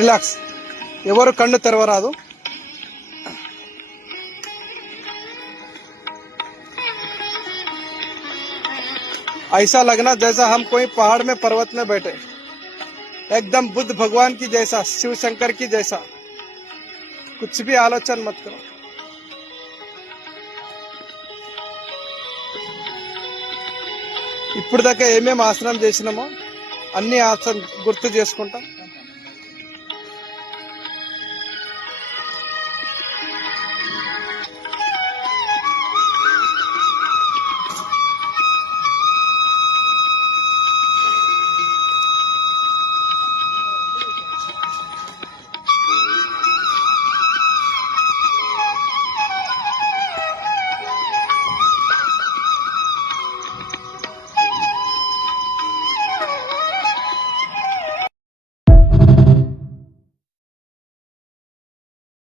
రిలాక్స్, ఎవరు కన్ను తెరవరాదు. ऐसा लगना जैसा हम कोई पहाड़ में पर्वत में बैठे, एकदम बुद्ध भगवान की जैसा, शिव शंकर की जैसा. कुछ भी आलोचन मत करो. ఇప్పుడు దాకా ఏమేమి ఆసనం చేసినామో అన్ని ఆసనం గుర్తు చేసుకుంటాం.